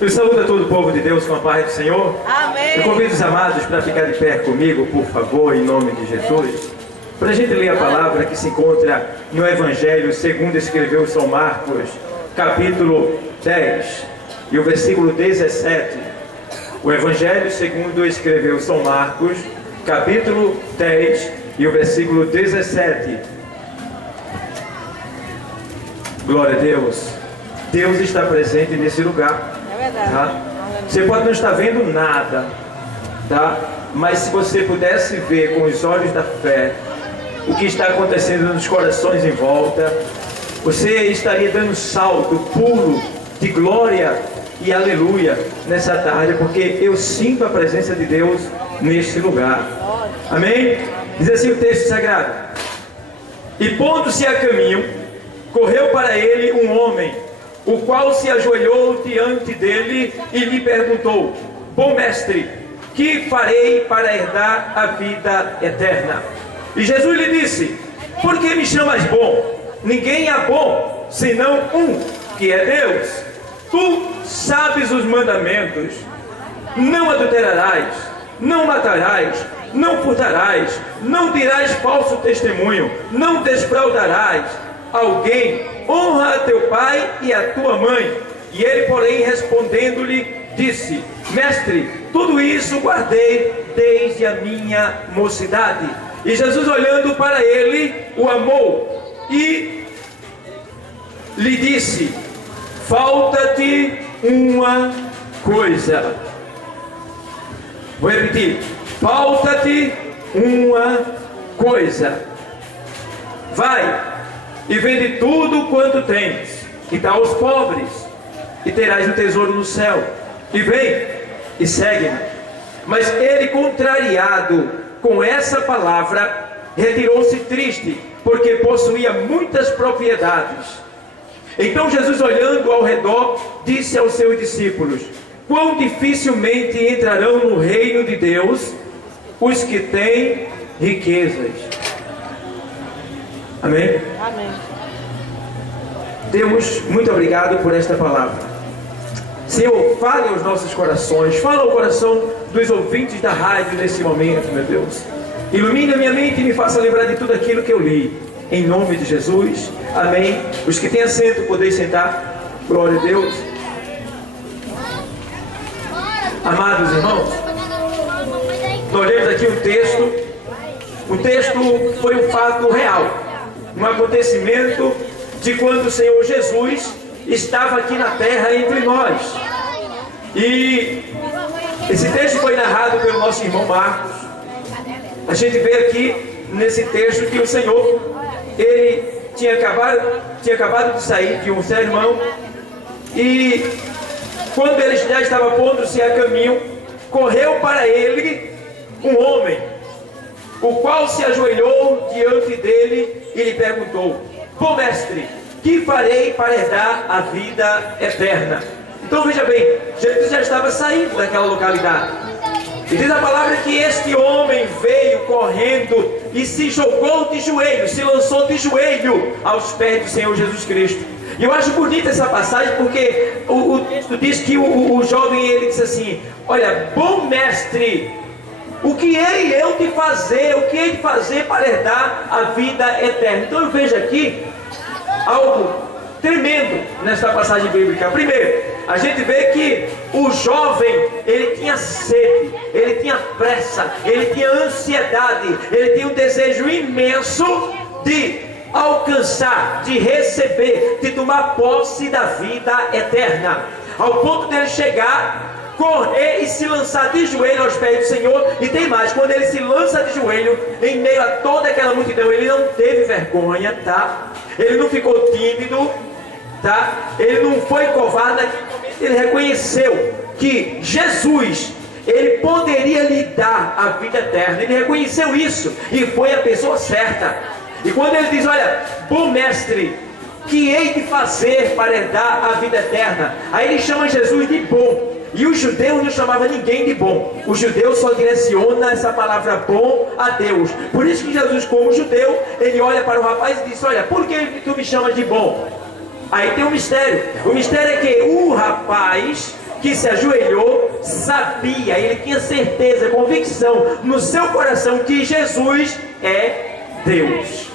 Eu saúdo a todo o povo de Deus com a paz do Senhor. Amém. Eu convido os amados para ficar de pé comigo, por favor, em nome de Jesus. Para a gente ler a palavra que se encontra no Evangelho segundo escreveu São Marcos, capítulo 10 e o versículo 17. O Evangelho segundo escreveu São Marcos, capítulo 10 e o versículo 17. Glória a Deus. Deus está presente nesse lugar. É verdade. Tá? Você pode não estar vendo nada, tá? Mas se você pudesse ver com os olhos da fé o que está acontecendo nos corações em volta, você estaria dando salto, pulo de glória e aleluia nessa tarde, porque eu sinto a presença de Deus neste lugar. Amém? Diz assim o texto sagrado: e pondo-se a caminho, correu para ele um homem, o qual se ajoelhou diante dele e lhe perguntou: bom mestre, que farei para herdar a vida eterna? E Jesus lhe disse: por que me chamas bom? Ninguém é bom, senão um, que é Deus. Tu sabes os mandamentos: não adulterarás, não matarás, não furtarás, não dirás falso testemunho, não defraudarás alguém, honra a teu pai e a tua mãe. E ele, porém, respondendo-lhe, disse: mestre, tudo isso guardei desde a minha mocidade. E Jesus, olhando para ele, o amou e lhe disse: falta-te uma coisa. Vou repetir: falta-te uma coisa. Vai e vende tudo quanto tens, e dá aos pobres, e terás um tesouro no céu. E vem e segue-me. Mas ele, contrariado com essa palavra, retirou-se triste, porque possuía muitas propriedades. Então Jesus, olhando ao redor, disse aos seus discípulos: quão dificilmente entrarão no reino de Deus os que têm riquezas. Amém? Amém. Deus, muito obrigado por esta palavra. Senhor, fale aos nossos corações, fala ao coração dos ouvintes da rádio nesse momento, meu Deus. Ilumina minha mente e me faça lembrar de tudo aquilo que eu li. Em nome de Jesus. Amém. Os que têm assento, podem sentar. Glória a Deus. Amados irmãos, nós lemos aqui um texto. O texto foi um fato real, um acontecimento de quando o Senhor Jesus estava aqui na terra entre nós. E esse texto foi narrado pelo nosso irmão Marcos. A gente vê aqui nesse texto que o Senhor, ele tinha acabado de sair de um sermão, e quando ele já estava pondo-se a caminho, correu para ele um homem, o qual se ajoelhou diante dele e lhe perguntou: bom mestre, que farei para herdar a vida eterna? Então veja bem, Jesus já estava saindo daquela localidade, e diz a palavra que este homem veio correndo e se jogou de joelho, se lançou de joelho aos pés do Senhor Jesus Cristo. E eu acho bonita essa passagem, porque o texto diz que o jovem, ele disse assim: olha, bom mestre, o que hei eu de fazer, o que hei de fazer para herdar a vida eterna? Então eu vejo aqui algo tremendo nesta passagem bíblica. Primeiro, a gente vê que o jovem, ele tinha sede, ele tinha pressa, ele tinha ansiedade, ele tinha um desejo imenso de alcançar, de receber, de tomar posse da vida eterna, ao ponto dele chegar, correr e se lançar de joelho aos pés do Senhor. E tem mais, quando ele se lança de joelho em meio a toda aquela multidão, ele não teve vergonha, tá? Ele não ficou tímido, tá? Ele não foi covarde. Ele reconheceu que Jesus, ele poderia lhe dar a vida eterna. Ele reconheceu isso e foi a pessoa certa. E quando ele diz: olha, bom mestre, que hei de fazer para herdar a vida eterna? Aí ele chama Jesus de bom. E o judeu não chamava ninguém de bom. O judeu só direciona essa palavra bom a Deus. Por isso que Jesus, como judeu, ele olha para o rapaz e diz: olha, por que tu me chamas de bom? Aí tem um mistério. O mistério é que o rapaz que se ajoelhou sabia, ele tinha certeza, convicção no seu coração que Jesus é Deus,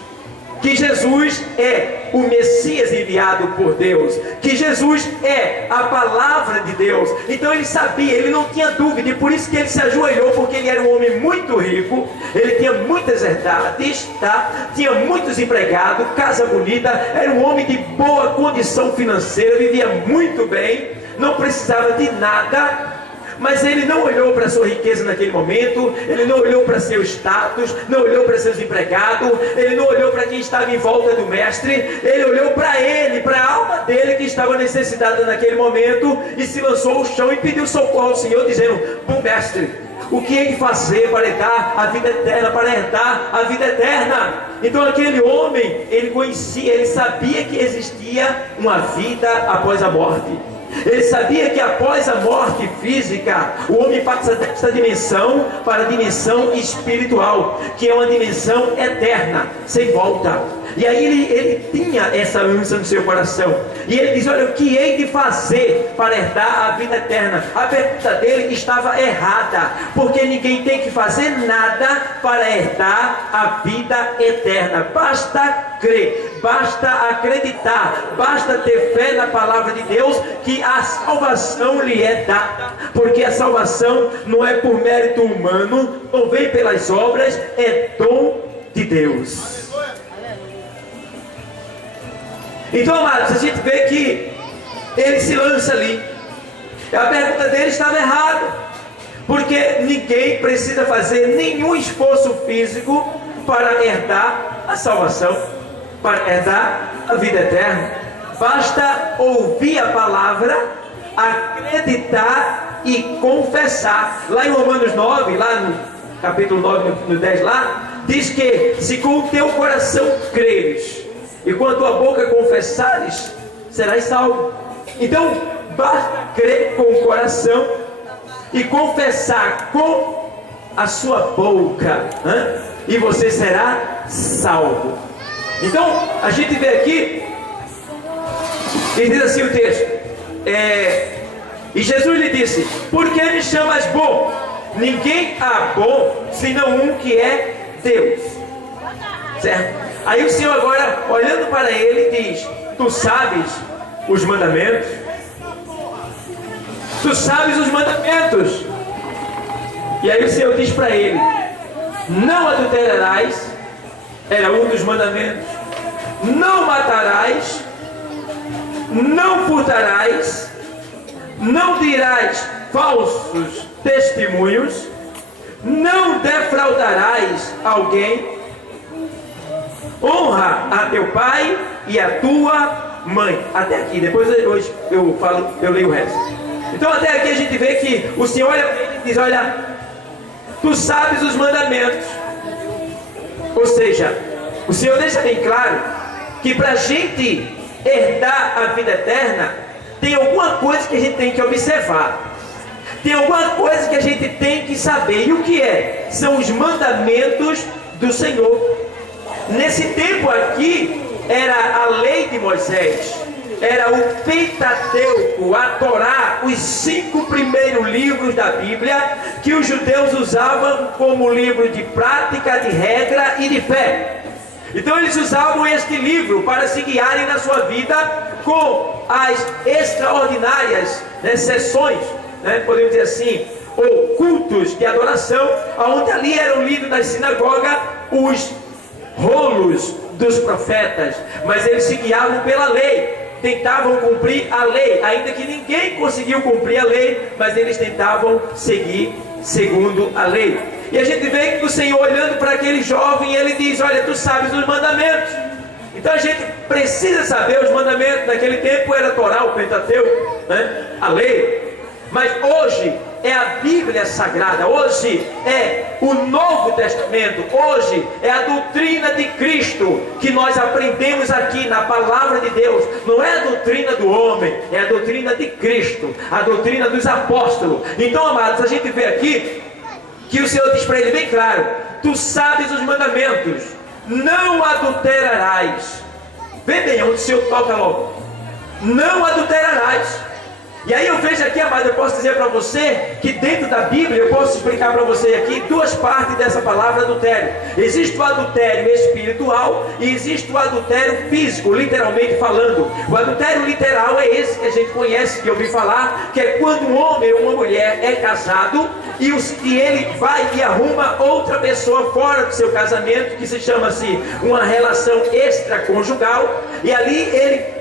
que Jesus é o Messias enviado por Deus, que Jesus é a palavra de Deus. Então ele sabia, ele não tinha dúvida, e por isso que ele se ajoelhou, porque ele era um homem muito rico, ele tinha muitas herdades, tá? Tinha muitos empregados, casa bonita, era um homem de boa condição financeira, vivia muito bem, não precisava de nada. Mas ele não olhou para a sua riqueza naquele momento, ele não olhou para seu status, não olhou para seus empregados, ele não olhou para quem estava em volta do mestre, ele olhou para ele, para a alma dele que estava necessitada naquele momento, e se lançou ao chão e pediu socorro ao Senhor, dizendo: bom mestre, o que hei de fazer para herdar a vida eterna, para herdar a vida eterna? Então aquele homem, ele conhecia, ele sabia que existia uma vida após a morte. Ele sabia que após a morte física, o homem passa desta dimensão para a dimensão espiritual, que é uma dimensão eterna, sem volta. E aí ele tinha essa ânsia no seu coração. E ele diz: olha, o que hei de fazer para herdar a vida eterna? A pergunta dele estava errada, porque ninguém tem que fazer nada para herdar a vida eterna. Basta crer, basta acreditar, basta ter fé na palavra de Deus, que a salvação lhe é dada. Porque a salvação não é por mérito humano, não vem pelas obras, é dom de Deus. Então, amados, a gente vê que ele se lança ali. A pergunta dele estava errada, porque ninguém precisa fazer nenhum esforço físico para herdar a salvação, para herdar a vida eterna. Basta ouvir a palavra, acreditar e confessar. Lá em Romanos 9, lá no capítulo 9, no 10 lá, diz que se com o teu coração creres e com a tua boca confessares, serás salvo. Então, basta crer com o coração e confessar com a sua boca, e você será salvo. Então, a gente vê aqui, e diz assim o texto, e Jesus lhe disse: por que me chamas bom? Ninguém há bom, senão um que é Deus. Certo? Aí o Senhor agora, olhando para ele, diz: tu sabes os mandamentos? Tu sabes os mandamentos? E aí o Senhor diz para ele: não adulterarás, era um dos mandamentos. Não matarás, não furtarás, não dirás falsos testemunhos, não defraudarás alguém, honra a teu pai e a tua mãe. Até aqui, depois hoje eu leio o resto. Então até aqui a gente vê que o Senhor olha para ele e diz: olha, tu sabes os mandamentos. Ou seja, o Senhor deixa bem claro que para a gente herdar a vida eterna, tem alguma coisa que a gente tem que observar, tem alguma coisa que a gente tem que saber. E o que é? São os mandamentos do Senhor. Nesse tempo aqui, era a lei de Moisés, era o Pentateuco, a Torá, os 5 primeiros livros da Bíblia, que os judeus usavam como livro de prática, de regra e de fé. Então eles usavam este livro para se guiarem na sua vida com as extraordinárias sessões, podemos dizer assim, ou cultos de adoração, onde ali eram lidos nas sinagogas os rolos dos profetas, mas eles se guiavam pela lei, tentavam cumprir a lei, ainda que ninguém conseguiu cumprir a lei, mas eles tentavam seguir segundo a lei. E a gente vê que o Senhor, olhando para aquele jovem, ele diz: olha, tu sabes os mandamentos. Então a gente precisa saber os mandamentos. Naquele tempo era a Torá, o Pentateuco, a lei. Mas hoje é a Bíblia Sagrada, hoje é o Novo Testamento, hoje é a doutrina de Cristo que nós aprendemos aqui na Palavra de Deus. Não é a doutrina do homem, é a doutrina de Cristo, a doutrina dos apóstolos. Então, amados, a gente vê aqui que o Senhor diz para ele bem claro: tu sabes os mandamentos, não adulterarás. Vê bem onde o Senhor toca logo: não adulterarás. E aí eu vejo aqui, amado, eu posso dizer para você que dentro da Bíblia, eu posso explicar para você aqui duas partes dessa palavra adultério. Existe o adultério espiritual e existe o adultério físico, literalmente falando. O adultério literal é esse que a gente conhece, que eu ouvi falar, que é quando um homem ou uma mulher é casado e ele vai e arruma outra pessoa fora do seu casamento, que se chama-se uma relação extraconjugal, e ali ele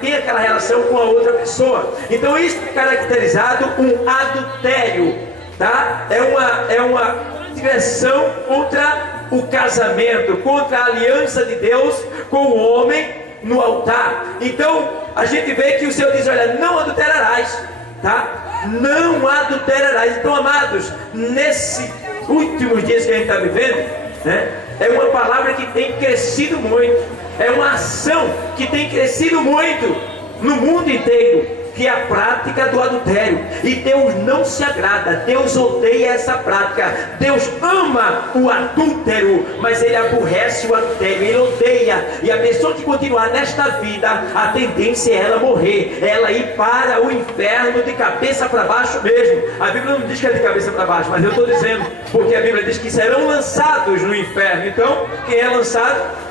tem aquela relação com a outra pessoa. Então isso é caracterizado um adultério, tá? É uma direção contra o casamento, contra a aliança de Deus com o homem no altar. Então a gente vê que o Senhor diz: olha, não adulterarás, tá? Não adulterarás. Então, amados, nesses últimos dias que a gente está vivendo, né, é uma palavra que tem crescido muito. É uma ação que tem crescido muito no mundo inteiro, que é a prática do adultério. E Deus não se agrada, Deus odeia essa prática. Deus ama o adúltero, mas Ele aborrece o adultério, Ele odeia. E a pessoa que continuar nesta vida, a tendência é ela morrer, ela ir para o inferno de cabeça para baixo mesmo. A Bíblia não diz que é de cabeça para baixo, mas eu estou dizendo, porque a Bíblia diz que serão lançados no inferno. Então, quem é lançado?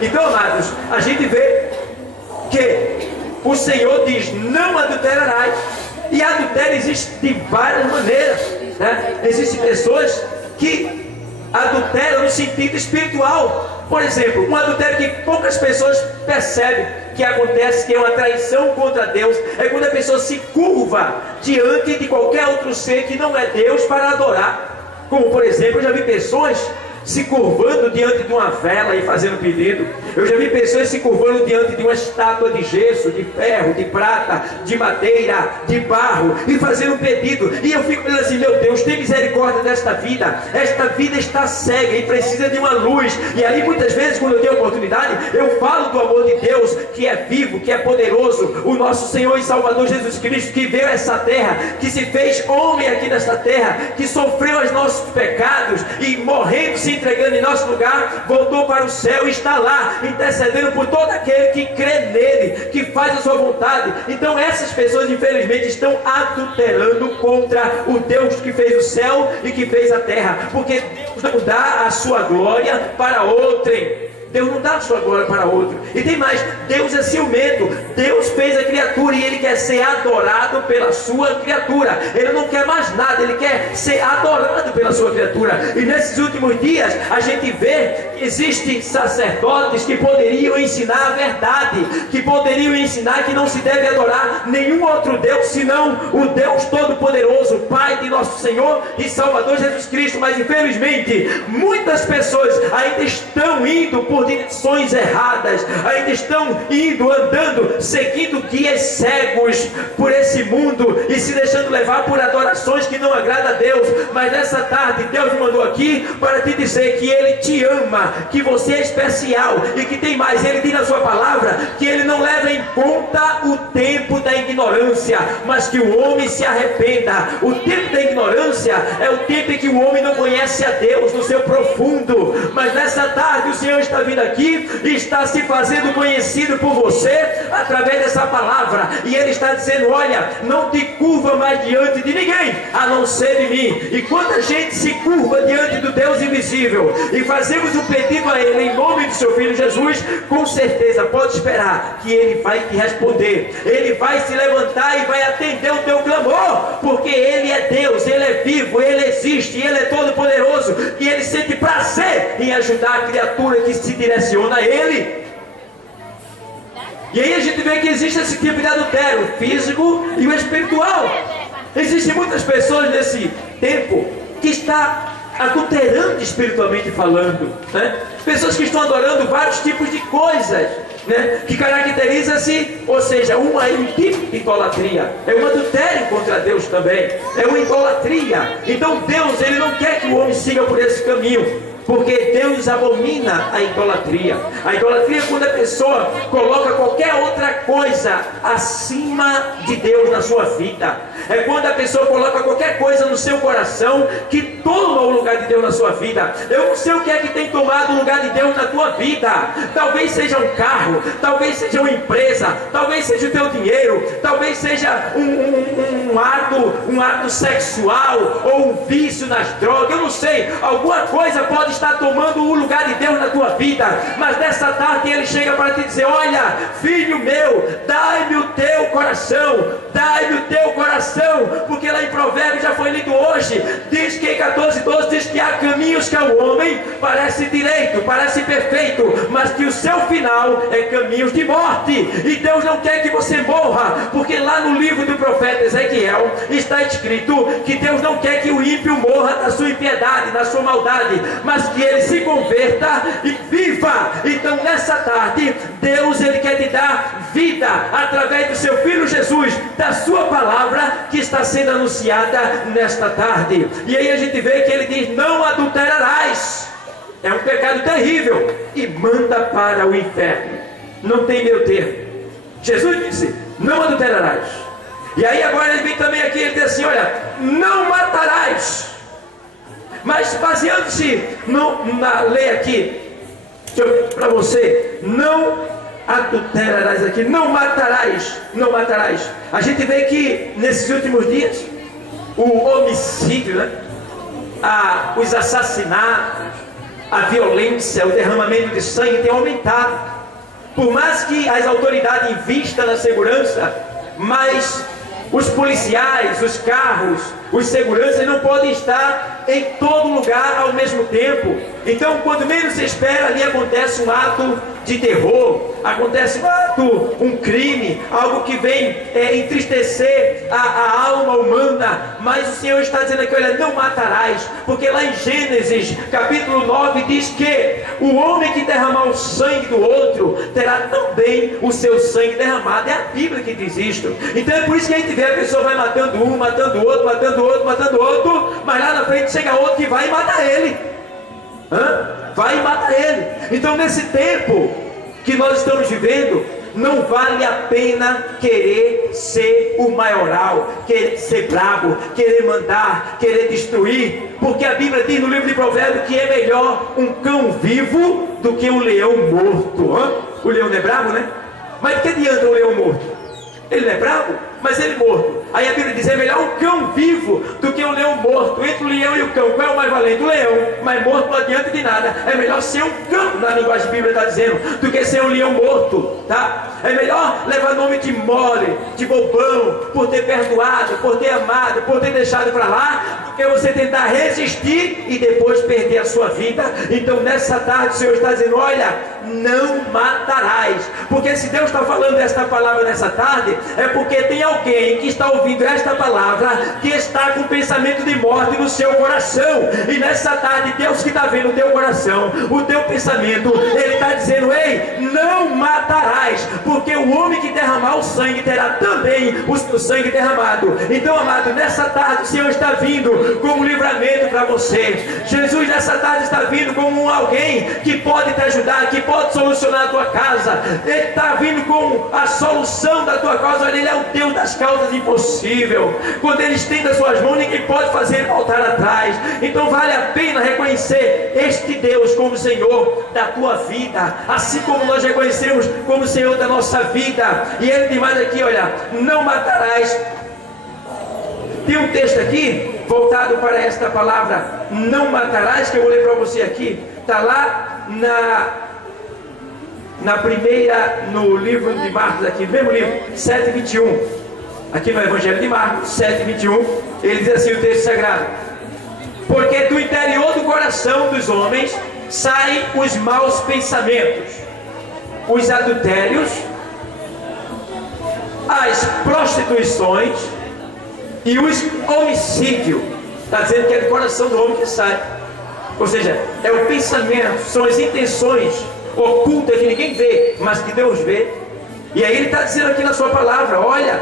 Então, amados, a gente vê que o Senhor diz: não adulterarás. E adultério existe de várias maneiras, né? Existem pessoas que adulteram no sentido espiritual. Por exemplo, um adultério que poucas pessoas percebem que acontece, que é uma traição contra Deus, é quando a pessoa se curva diante de qualquer outro ser que não é Deus para adorar. Como, por exemplo, eu já vi pessoas se curvando diante de uma vela e fazendo pedido. Eu já vi pessoas se curvando diante de uma estátua de gesso, de ferro, de prata, de madeira, de barro, e fazendo um pedido. E eu fico pensando assim: meu Deus, tem misericórdia desta vida. Esta vida está cega e precisa de uma luz. E ali muitas vezes, quando eu tenho oportunidade, eu falo do amor de Deus, que é vivo, que é poderoso, o nosso Senhor e Salvador Jesus Cristo, que veio a essa terra, que se fez homem aqui nesta terra, que sofreu os nossos pecados e morrendo, se entregando em nosso lugar, voltou para o céu e está lá intercedendo por todo aquele que crê nele, que faz a sua vontade. Então essas pessoas, infelizmente, estão adulterando contra o Deus que fez o céu e que fez a terra, porque Deus não dá a sua glória para outrem. Deus não dá a sua glória para outro. E tem mais: Deus é ciumento. Deus fez a criatura e Ele quer ser adorado pela sua criatura. Ele não quer mais nada, Ele quer ser adorado pela sua criatura. E nesses últimos dias a gente vê que existem sacerdotes que poderiam ensinar a verdade, que poderiam ensinar que não se deve adorar nenhum outro Deus senão o Deus Todo-Poderoso, Pai de nosso Senhor e Salvador Jesus Cristo. Mas infelizmente muitas pessoas ainda estão indo por direções erradas, ainda estão indo, andando, seguindo guias cegos por esse mundo e se deixando levar por adorações que não agradam a Deus. Mas nessa tarde Deus me mandou aqui para te dizer que Ele te ama, que você é especial e que tem mais. Ele diz na sua palavra que Ele não leva em conta o tempo da ignorância, mas que o homem se arrependa. O tempo da ignorância é o tempo em que o homem não conhece a Deus no seu profundo. Mas nessa tarde o Senhor está vindo aqui e está se fazendo conhecido por você através dessa palavra, e Ele está dizendo: olha, não te curva mais diante de ninguém a não ser de mim. E quando a gente se curva diante do Deus invisível e fazemos um pedido a Ele em nome do seu Filho Jesus, com certeza pode esperar que Ele vai te responder. Ele vai se levantar e vai atender o teu clamor, porque Ele é Deus, Ele é vivo, Ele existe, Ele é todo poderoso, e Ele sente prazer em ajudar a criatura que se direciona a Ele. E aí a gente vê que existe esse tipo de adultério, o físico e o espiritual. Existem muitas pessoas nesse tempo que está adulterando espiritualmente falando, né? Pessoas que estão adorando vários tipos de coisas, né? Que caracteriza-se, ou seja, um tipo de idolatria, é um adultério contra Deus também, é uma idolatria. Então Deus, Ele não quer que o homem siga por esse caminho, porque Deus abomina a idolatria. A idolatria é quando a pessoa coloca qualquer outra coisa acima de Deus na sua vida. É quando a pessoa coloca qualquer coisa no seu coração que toma o lugar de Deus na sua vida. Eu não sei o que é que tem tomado o lugar de Deus na tua vida. Talvez seja um carro, talvez seja uma empresa, talvez seja o teu dinheiro, talvez seja um ato sexual ou um vício nas drogas. Eu não sei, alguma coisa pode estar tomando o lugar de Deus na tua vida, mas nessa tarde Ele chega para te dizer: olha, filho meu, dai-me o teu coração, dai-me o teu coração, porque lá em Provérbios, já foi lido hoje, diz que em 14:12 diz que há caminhos que ao homem parece direito, parece perfeito, mas que o seu final é caminhos de morte. E Deus não quer que você morra, porque lá no livro do profeta Ezequiel está escrito que Deus não quer que o ímpio morra na sua impiedade, na sua maldade, mas que ele se converta e viva. Então nessa tarde Deus, Ele quer te dar vida através do seu Filho Jesus, da sua palavra que está sendo anunciada nesta tarde. E aí a gente vê que Ele diz: não adulterarás. É um pecado terrível e manda para o inferno, não tem meio termo. Jesus disse: não adulterarás. E aí agora Ele vem também aqui, Ele diz assim: olha, não matarás. Mas baseando-se na lei aqui, deixa eu ver para você, não adulterarás aqui, não matarás, não matarás. A gente vê que nesses últimos dias o homicídio, né? Os assassinatos, a violência, o derramamento de sangue tem aumentado. Por mais que as autoridades invistam na segurança, mas os policiais, os carros, os seguranças não podem estar em todo lugar ao mesmo tempo. Então, quando menos se espera, ali acontece um ato de terror, acontece um crime, algo que vem entristecer a alma humana. Mas o Senhor está dizendo aqui: olha, não matarás, porque lá em Gênesis capítulo 9 diz que o homem que derramar o sangue do outro terá também o seu sangue derramado. É a Bíblia que diz isto. Então é por isso que a gente vê a pessoa vai matando um, matando o outro, matando o outro, matando o outro, mas lá na frente chega outro que vai e mata ele. Vai e mata ele. Então nesse tempo que nós estamos vivendo, não vale a pena querer ser o maioral, querer ser brabo, querer mandar, querer destruir, porque a Bíblia diz no livro de Provérbios que é melhor um cão vivo do que um leão morto. O leão não é bravo, né? Mas de que adianta um leão morto? Ele não é bravo, mas ele morto. Aí a Bíblia diz: é melhor um cão vivo do que um leão morto. Entre o leão e o cão, qual é o mais valente? O leão, mas morto não adianta de nada. É melhor ser um cão, na linguagem bíblica está dizendo, do que ser um leão morto, tá? É melhor levar nome de mole, de bobão, por ter perdoado, por ter amado, por ter deixado para lá, do que você tentar resistir e depois perder a sua vida. Então nessa tarde o Senhor está dizendo: olha, não matarás. Porque se Deus está falando esta palavra nessa tarde, é porque tem alguém que está ouvindo esta palavra que está com pensamento de morte no seu coração. E nessa tarde Deus que está vendo o teu coração, o teu pensamento, Ele está dizendo: ei, não matarás, porque o homem que derramar o sangue terá também o seu sangue derramado. Então, amado, nessa tarde o Senhor está vindo como livramento para você. Jesus nessa tarde está vindo como alguém que pode te ajudar, que pode solucionar a tua casa. Ele está vindo com a solução da tua causa. Ele é o Deus das causas impossíveis. Quando Ele estende as suas mãos, ninguém pode fazer Ele voltar atrás. Então vale a pena reconhecer este Deus como Senhor da tua vida, assim como nós reconhecemos como Senhor da nossa vida. E Ele diz mais aqui: olha, não matarás. Tem um texto aqui voltado para esta palavra, não matarás, que eu vou ler para você aqui. Está lá na primeira, no livro de Marcos, aqui no mesmo livro, 7:21, aqui no Evangelho de Marcos 7:21, ele diz assim, o texto sagrado: porque do interior do coração dos homens saem os maus pensamentos, os adultérios, as prostituições e os homicídios, Está dizendo que é do coração do homem que sai. Ou seja, é o pensamento, são as intenções ocultas que ninguém vê, mas que Deus vê. E aí ele está dizendo aqui na sua palavra: olha,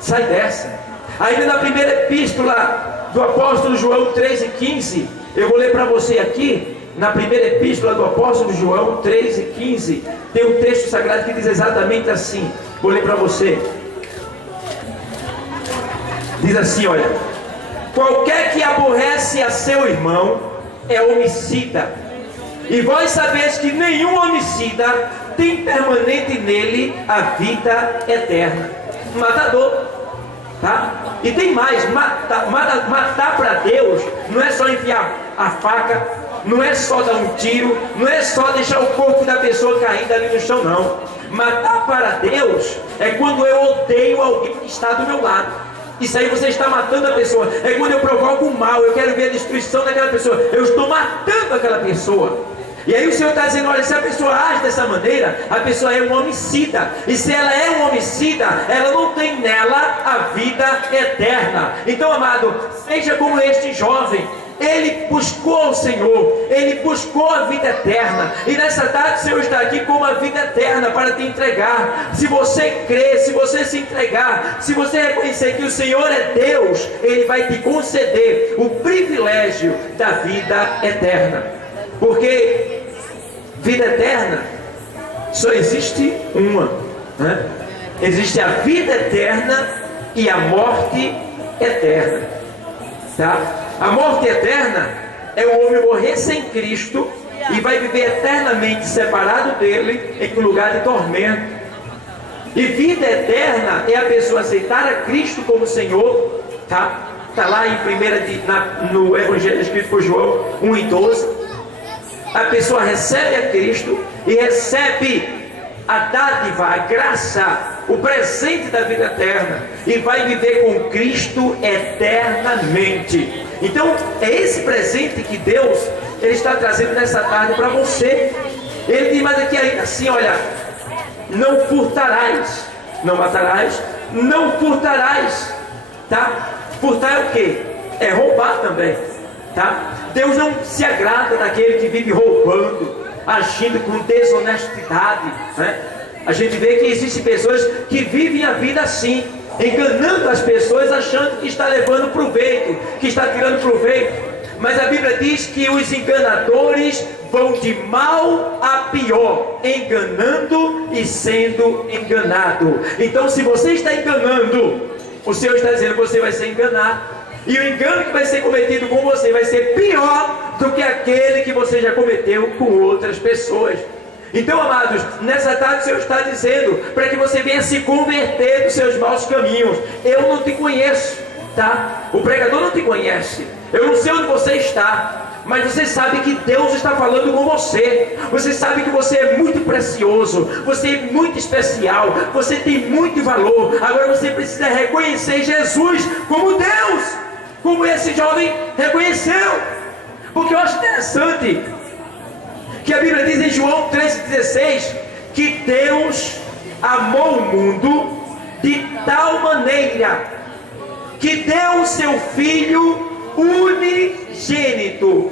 sai dessa. Ainda na primeira epístola do apóstolo João 3:15, eu vou ler para você aqui, na primeira epístola do apóstolo João 3:15, tem um texto sagrado que diz exatamente assim. Vou ler para você. Diz assim, olha: qualquer que aborrece a seu irmão é homicida, e vós sabeis que nenhum homicida tem permanente nele a vida eterna. Matador, tá? E tem mais, matar para Deus não é só enfiar a faca, não é só dar um tiro, não é só deixar o corpo da pessoa caído ali no chão, não. Matar para Deus é quando eu odeio alguém que está do meu lado. Isso aí você está matando a pessoa. É quando eu provoco o mal, eu quero ver a destruição daquela pessoa, eu estou matando aquela pessoa. E aí o Senhor está dizendo: olha, se a pessoa age dessa maneira, a pessoa é um homicida. E se ela é um homicida, ela não tem nela a vida eterna. Então, amado, seja como este jovem. Ele buscou o Senhor, ele buscou a vida eterna, e nessa tarde o Senhor está aqui com a vida eterna para te entregar. Se você crer, se você se entregar, se você reconhecer que o Senhor é Deus, Ele vai te conceder o privilégio da vida eterna. Porque vida eterna só existe uma, né? Existe a vida eterna e a morte eterna, tá? A morte eterna é o homem morrer sem Cristo e vai viver eternamente separado dele em um lugar de tormento. E vida eterna é a pessoa aceitar a Cristo como Senhor, tá? Está lá em no Evangelho escrito por João 1:12. A pessoa recebe a Cristo e recebe a dádiva, a graça, o presente da vida eterna, e vai viver com Cristo eternamente. Então é esse presente que Deus Ele está trazendo nessa tarde para você. Ele diz mais aqui ainda assim, olha: não furtarás, não matarás, não furtarás, tá? Furtar é o que? É roubar também, tá? Deus não se agrada daquele que vive roubando, agindo com desonestidade, né? A gente vê que existem pessoas que vivem a vida assim, enganando as pessoas, achando que está levando proveito, que está tirando proveito. Mas a Bíblia diz que os enganadores vão de mal a pior, enganando e sendo enganado. Então, se você está enganando, o Senhor está dizendo que você vai ser enganado. E o engano que vai ser cometido com você vai ser pior do que aquele que você já cometeu com outras pessoas. Então, amados, nessa tarde o Senhor está dizendo para que você venha se converter dos seus maus caminhos. Eu não te conheço, tá? O pregador não te conhece. Eu não sei onde você está, mas você sabe que Deus está falando com você. Você sabe que você é muito precioso, você é muito especial, você tem muito valor. Agora você precisa reconhecer Jesus como Deus, como esse jovem reconheceu. Porque eu acho interessante que a Bíblia diz em João 3,16 que Deus amou o mundo de tal maneira que deu o seu Filho unigênito,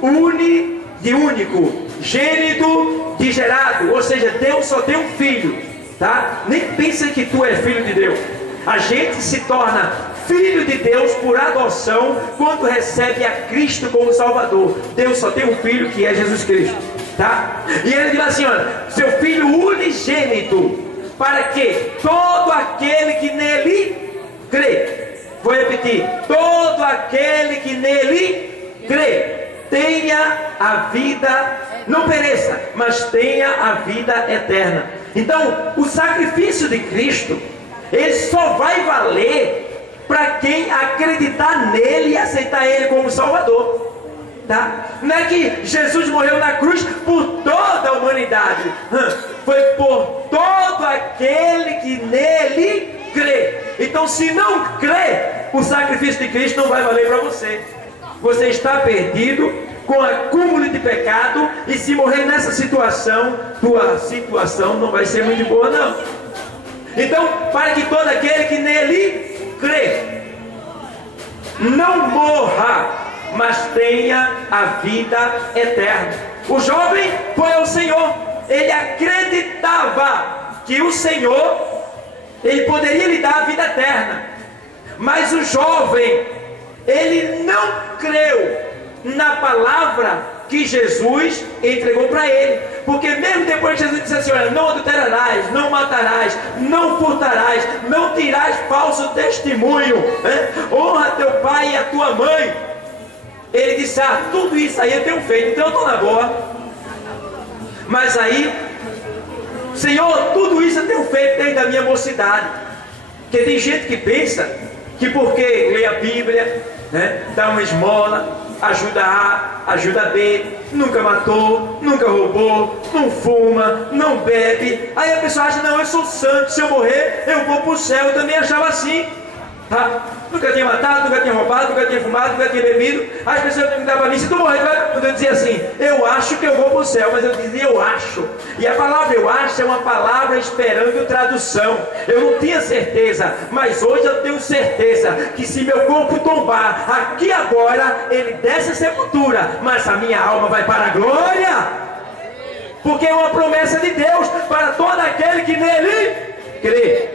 de único, gênito de gerado, ou seja, Deus só tem um filho, tá? Nem pensa que tu é filho de Deus. A gente se torna filho de Deus por adoção quando recebe a Cristo como Salvador. Deus só tem um filho, que é Jesus Cristo, tá? E ele diz assim, olha, seu Filho unigênito, para que todo aquele que nele crê, vou repetir, todo aquele que nele crê, tenha a vida, não pereça, mas tenha a vida eterna. Então, o sacrifício de Cristo, ele só vai valer para quem acreditar nele e aceitar ele como Salvador, tá? Não é que Jesus morreu na cruz por toda a humanidade, foi por todo aquele que nele crê. Então, se não crê, o sacrifício de Cristo não vai valer para você. Você está perdido, com acúmulo de pecado, e se morrer nessa situação, tua situação não vai ser muito boa, não. Então, para que todo aquele que nele crê não morra, mas tenha a vida eterna. O jovem foi ao Senhor, ele acreditava que o Senhor, ele poderia lhe dar a vida eterna, mas o jovem, ele não creu na palavra que Jesus entregou para ele, porque mesmo depois Jesus disse assim: olha, não adulterarás, não matarás, não furtarás, não dirás falso testemunho, honra teu pai e a tua mãe. Ele disse: ah, tudo isso aí eu tenho feito, então eu estou na boa. Mas aí, Senhor, tudo isso eu tenho feito desde a minha mocidade. Porque tem gente que pensa que porque lê a Bíblia, dá uma esmola, ajuda A, ajuda B, nunca matou, nunca roubou, não fuma, não bebe, aí a pessoa acha: não, eu sou santo, se eu morrer eu vou para o céu. Eu também achava assim, tá? Nunca tinha matado, nunca tinha roubado, nunca tinha fumado, nunca tinha bebido. As pessoas perguntavam para mim: se tu morrer, quando eu dizia assim, eu acho que eu vou para o céu, mas eu dizia eu acho. E a palavra eu acho é uma palavra esperando tradução. Eu não tinha certeza, mas hoje eu tenho certeza que se meu corpo tombar aqui agora, ele desce a sepultura, mas a minha alma vai para a glória, porque é uma promessa de Deus para todo aquele que nele crê.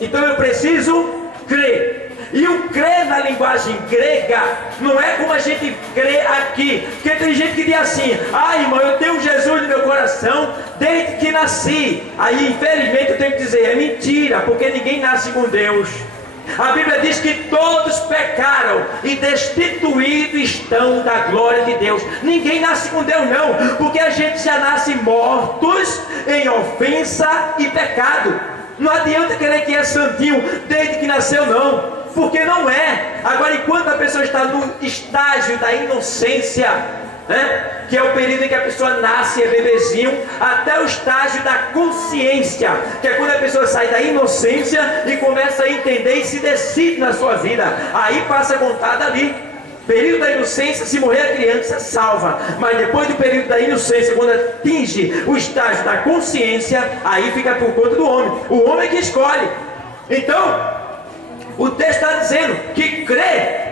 Então eu preciso crer. E o crer na linguagem grega não é como a gente crê aqui, porque tem gente que diz assim: ah, irmão, eu tenho Jesus no meu coração desde que nasci. Aí infelizmente eu tenho que dizer: é mentira, porque ninguém nasce com Deus. A Bíblia diz que todos pecaram e destituídos estão da glória de Deus. Ninguém nasce com Deus não, porque a gente já nasce mortos em ofensa e pecado. Não adianta querer que é santinho desde que nasceu não, porque não é. Agora, enquanto a pessoa está no estágio da inocência, que é o período em que a pessoa nasce, é bebezinho, até o estágio da consciência, que é quando a pessoa sai da inocência e começa a entender e se decide na sua vida, aí passa a contar dali. Período da inocência, se morrer a criança, salva. Mas depois do período da inocência, quando atinge o estágio da consciência, aí fica por conta do homem. O homem que escolhe. Então, o texto está dizendo que crê.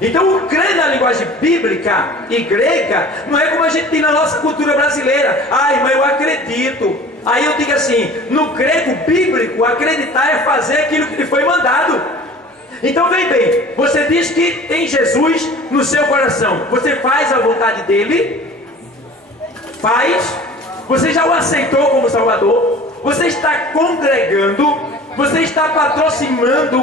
Então o crer na linguagem bíblica e grega não é como a gente tem na nossa cultura brasileira. Ai, mas eu acredito. Aí eu digo assim: no grego bíblico, acreditar é fazer aquilo que lhe foi mandado. Então vem bem, você diz que tem Jesus no seu coração, você faz a vontade dele? Faz? Você já o aceitou como Salvador? Você está congregando? Você está patrocinando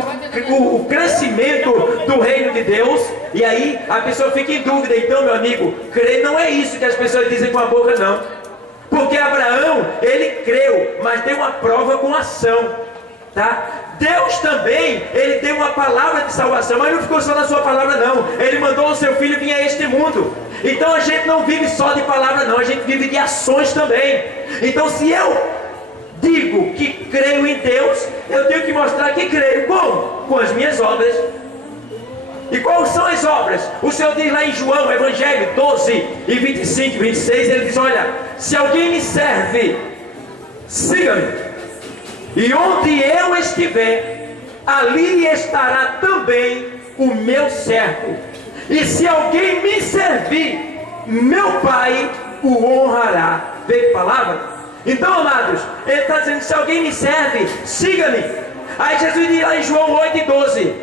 o crescimento do reino de Deus? E aí a pessoa fica em dúvida. Então, meu amigo, crer não é isso que as pessoas dizem com a boca, não. Porque Abraão, ele creu, mas deu uma prova com ação, tá? Deus também, ele deu uma palavra de salvação, mas não ficou só na sua palavra não. Ele mandou o seu filho vir a este mundo. Então a gente não vive só de palavra não, a gente vive de ações também. Então se eu digo que creio em Deus, eu tenho que mostrar que creio. Como? Com as minhas obras. E quais são as obras? O Senhor diz lá em João, Evangelho 12 e 25, 26, ele diz: olha, se alguém me serve, siga-me. E onde eu estiver, ali estará também o meu servo. E se alguém me servir, meu Pai o honrará. Vê que palavra? Então, amados, ele está dizendo: se alguém me serve, siga-me. Aí Jesus diz lá em João 8 e 12: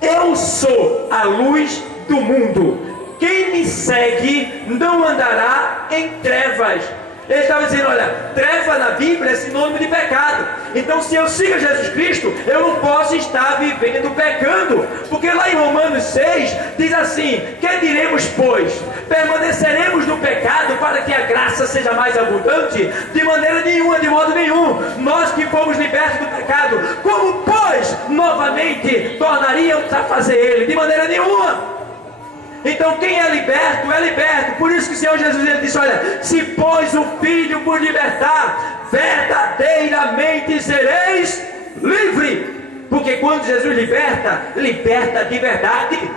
eu sou a luz do mundo. Quem me segue não andará em trevas. Ele estava dizendo: olha, treva na Bíblia é sinônimo de pecado. Então se eu sigo Jesus Cristo, eu não posso estar vivendo pecando. Porque lá em Romanos 6 diz assim: que diremos pois? Permaneceremos no pecado para que a graça seja mais abundante? De maneira nenhuma, de modo nenhum. Nós que fomos libertos do pecado, como pois novamente tornaríamos a fazer ele? De maneira nenhuma. Então quem é liberto, é liberto. Por isso que o Senhor Jesus ele disse: olha, se pois o Filho vos libertar, verdadeiramente sereis livres. Porque quando Jesus liberta, liberta de verdade.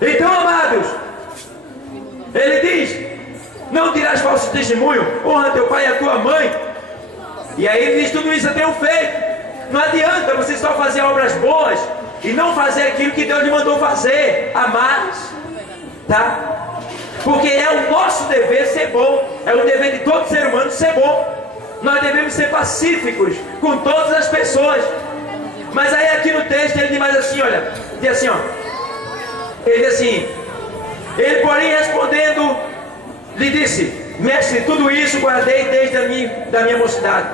Então, amados, ele diz: não dirás falso testemunho, honra teu pai e a tua mãe. E aí ele diz: tudo isso eu tenho feito. Não adianta você só fazer obras boas, e não fazer aquilo que Deus lhe mandou fazer, amar, tá? Porque é o nosso dever ser bom, é o dever de todo ser humano ser bom. Nós devemos ser pacíficos com todas as pessoas. Mas aí aqui no texto ele diz mais assim, olha, diz assim, ó, ele diz assim, ele porém respondendo, lhe disse, mestre, tudo isso guardei desde da minha mocidade.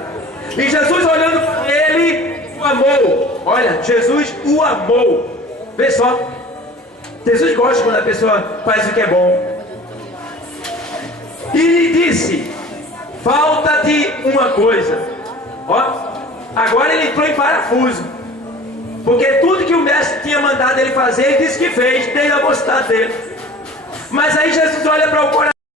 E Jesus olhando para ele, o amou. Olha, Jesus o amou. Vê só, Jesus gosta quando a pessoa faz o que é bom. E lhe disse, falta-te uma coisa. Ó, agora ele entrou em parafuso, porque tudo que o mestre tinha mandado ele fazer, ele disse que fez desde a mocidade dele. Mas aí Jesus olha para o coração